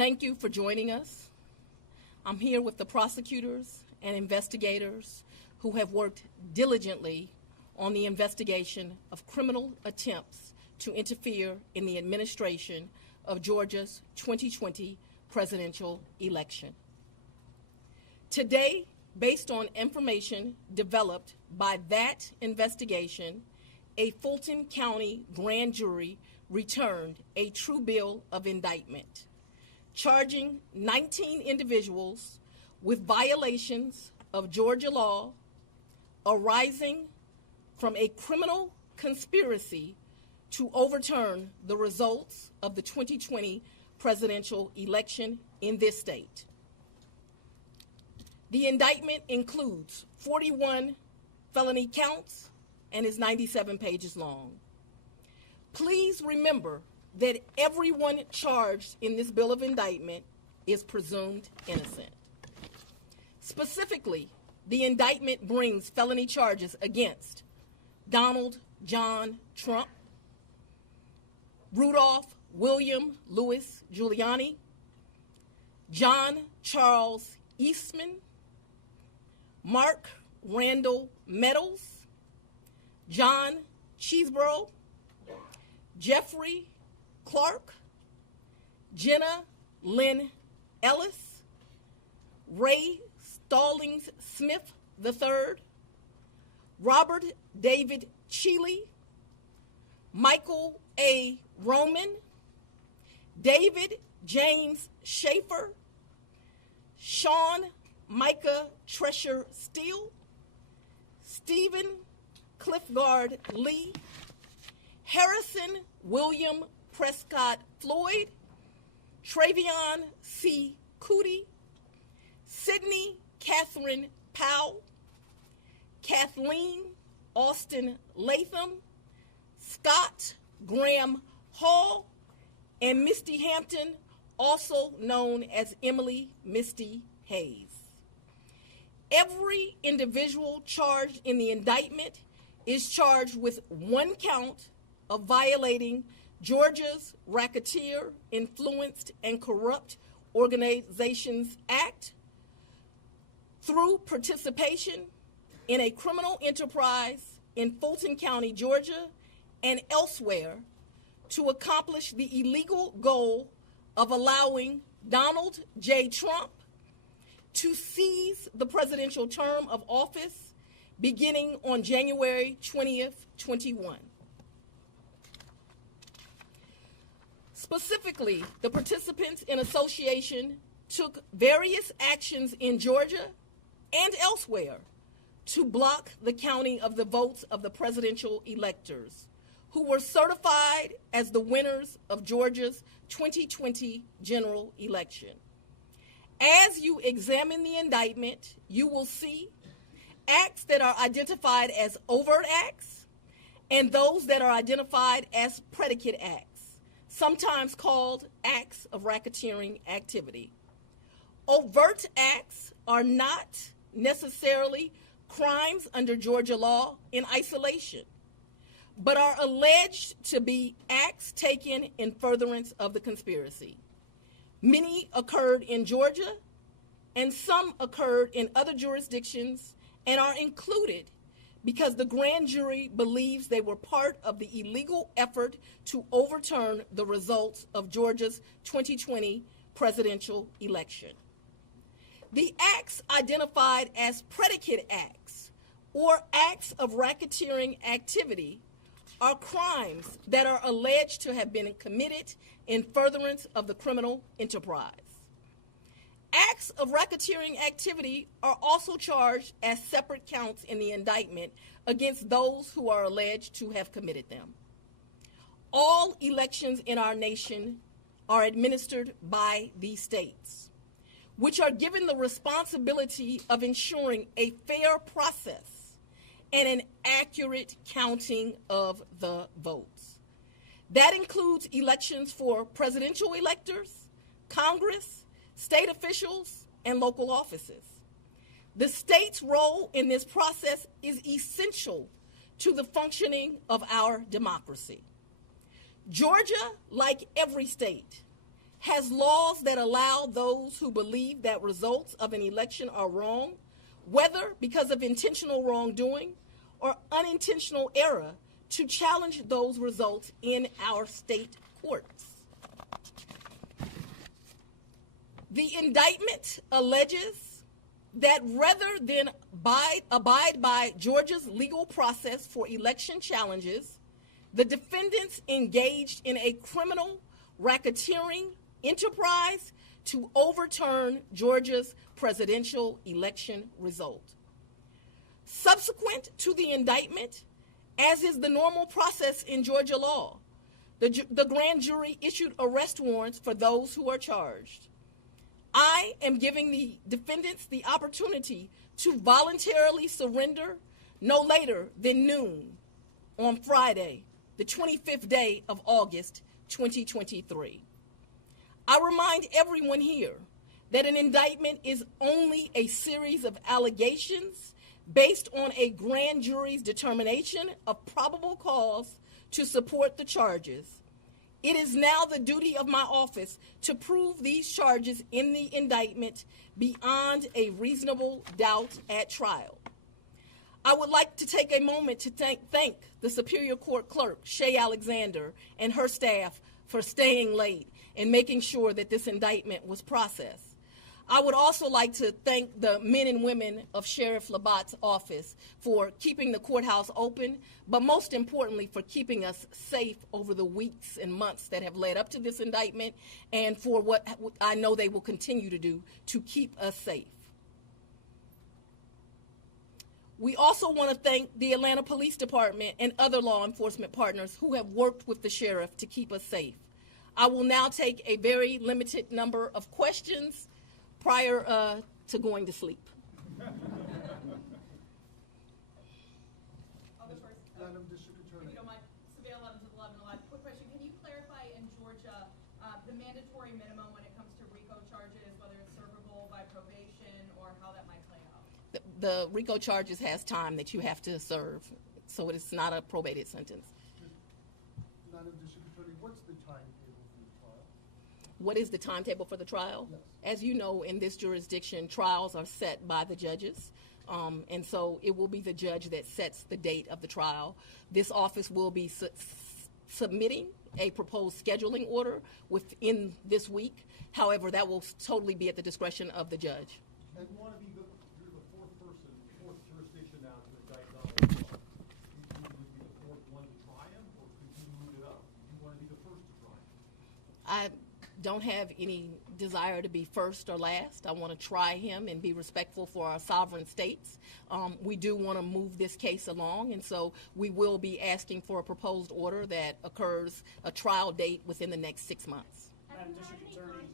Thank you for joining us. I'm here with the prosecutors and investigators who have worked diligently on the investigation of criminal attempts to interfere in the administration of Georgia's 2020 presidential election. Today, based on information developed by that investigation, a Fulton County grand jury returned a true bill of indictment, charging 19 individuals with violations of Georgia law arising from a criminal conspiracy to overturn the results of the 2020 presidential election in this state. The indictment includes 41 felony counts and is 97 pages long. Please remember that everyone charged in this bill of indictment is presumed innocent. Specifically, the indictment brings felony charges against Donald John Trump, Rudolph William Louis Giuliani, John Charles Eastman, Mark Randall Meadows, John Cheeseborough, Jeffrey Clark, Jenna Lynn Ellis, Ray Stallings Smith III, Robert David Cheeley, Michael A. Roman, David James Schaefer, Sean Micah Tresher Steele, Stephen Cliffgard Lee, Harrison William Prescott Floyd, Travion C. Cootie, Sydney Catherine Powell, Kathleen Austin Latham, Scott Graham Hall, and Misty Hampton, also known as Emily Misty Hayes. Every individual charged in the indictment is charged with one count of violating Georgia's Racketeer, Influenced, and Corrupt Organizations Act through participation in a criminal enterprise in Fulton County, Georgia, and elsewhere to accomplish the illegal goal of allowing Donald J. Trump to seize the presidential term of office beginning on January 20th, 21. Specifically, the participants in association took various actions in Georgia and elsewhere to block the counting of the votes of the presidential electors who were certified as the winners of Georgia's 2020 general election. As you examine the indictment, you will see acts that are identified as overt acts and those that are identified as predicate acts, sometimes called acts of racketeering activity. Overt acts are not necessarily crimes under Georgia law in isolation, but are alleged to be acts taken in furtherance of the conspiracy. Many occurred in Georgia, and some occurred in other jurisdictions and are included because the grand jury believes they were part of the illegal effort to overturn the results of Georgia's 2020 presidential election. The acts identified as predicate acts or acts of racketeering activity are crimes that are alleged to have been committed in furtherance of the criminal enterprise. Acts of racketeering activity are also charged as separate counts in the indictment against those who are alleged to have committed them. All elections in our nation are administered by these states, which are given the responsibility of ensuring a fair process and an accurate counting of the votes. That includes elections for presidential electors, Congress, state officials, and local offices. The state's role in this process is essential to the functioning of our democracy. Georgia, like every state, has laws that allow those who believe that results of an election are wrong, whether because of intentional wrongdoing or unintentional error, to challenge those results in our state courts. The indictment alleges that rather than abide by Georgia's legal process for election challenges, the defendants engaged in a criminal racketeering enterprise to overturn Georgia's presidential election result. Subsequent to the indictment, as is the normal process in Georgia law, the grand jury issued arrest warrants for those who are charged. I am giving the defendants the opportunity to voluntarily surrender no later than noon on Friday, the 25th day of August, 2023. I remind everyone here that an indictment is only a series of allegations based on a grand jury's determination of probable cause to support the charges. It is now the duty of my office to prove these charges in the indictment beyond a reasonable doubt at trial. I would like to take a moment to thank the Superior Court Clerk, Shay Alexander, and her staff for staying late and making sure that this indictment was processed. I would also like to thank the men and women of Sheriff Labatt's office for keeping the courthouse open, but most importantly for keeping us safe over the weeks and months that have led up to this indictment, and for what I know they will continue to do to keep us safe. We also want to thank the Atlanta Police Department and other law enforcement partners who have worked with the sheriff to keep us safe. I will now take a very limited number of questions prior to going to sleep. Madam District Attorney. If you don't mind, Surveyor 11 to 11 alive. Quick question. Can you clarify in Georgia the mandatory minimum when it comes to RICO charges, whether it's servable by probation or how that might play out? The RICO charges has time that you have to serve, so it's not a probated sentence. Madam District Attorney, what's the timetable for the trial? What is the timetable for the trial? Yes. As you know, in this jurisdiction, trials are set by the judges. And so it will be the judge that sets the date of the trial. This office will be submitting a proposed scheduling order within this week. However, that will totally be at the discretion of the judge. And you want to be you're the fourth jurisdiction now to indict Donald Trump. You would be the fourth one to try him, or could you move it up? You want to be the first to try him? I don't have any desire to be first or last. I want to try him and be respectful for our sovereign states. We do want to move this case along, and so we will be asking for a proposed order that occurs a trial date within the next 6 months. Madam District Attorney,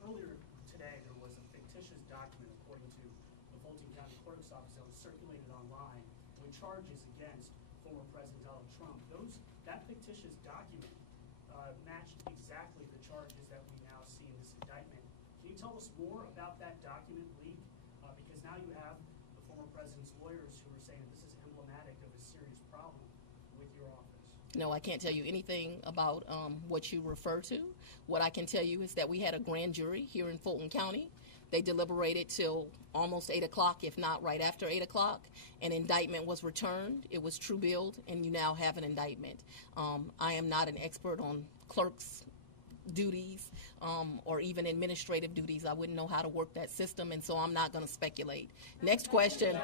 earlier today there was a fictitious document, according to the Fulton County Clerk's Office, that was circulated online with charges against former President Donald Trump. That fictitious document matched exactly the charges that we now see in this indictment. Can you tell us more about that document leak? Because now you have the former president's lawyers who are saying that this is emblematic of a serious problem with your office. No, I can't tell you anything about what you refer to. What I can tell you is that we had a grand jury here in Fulton County. They deliberated till almost 8 o'clock, if not right after 8 o'clock. An indictment was returned. It was true billed, and you now have an indictment. I am not an expert on clerks' duties or even administrative duties. I wouldn't know how to work that system, and so I'm not going to speculate. Next question. Have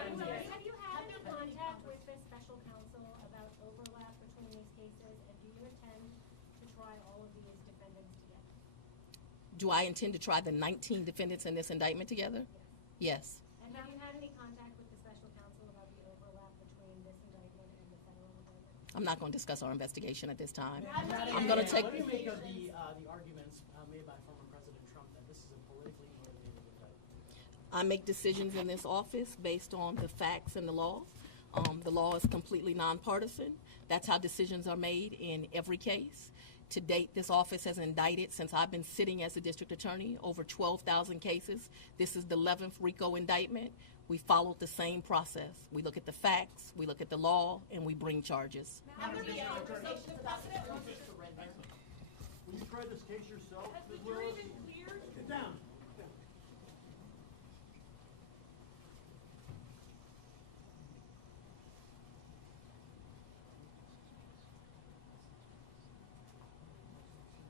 you had any contact with the special counsel about overlap between these cases, and do you intend to try all of these defendants together? Do I intend to try the 19 defendants in this indictment together? Yes. And have you had any contact with the special counsel about the overlap between this indictment and the federal indictment? I'm not going to discuss our investigation at this time. Madam I'm going to take. What do you make of the arguments made by former President Trump that this is a politically motivated indictment? I make decisions in this office based on the facts and the law. The law is completely nonpartisan. That's how decisions are made in every case. To date, this office has indicted, since I've been sitting as a district attorney, over 12,000 cases. This is the 11th RICO indictment. We followed the same process. We look at the facts, we look at the law, and we bring charges. Would Will you try this case yourself, Has the Ms. jury Willis? been cleared? Sit down.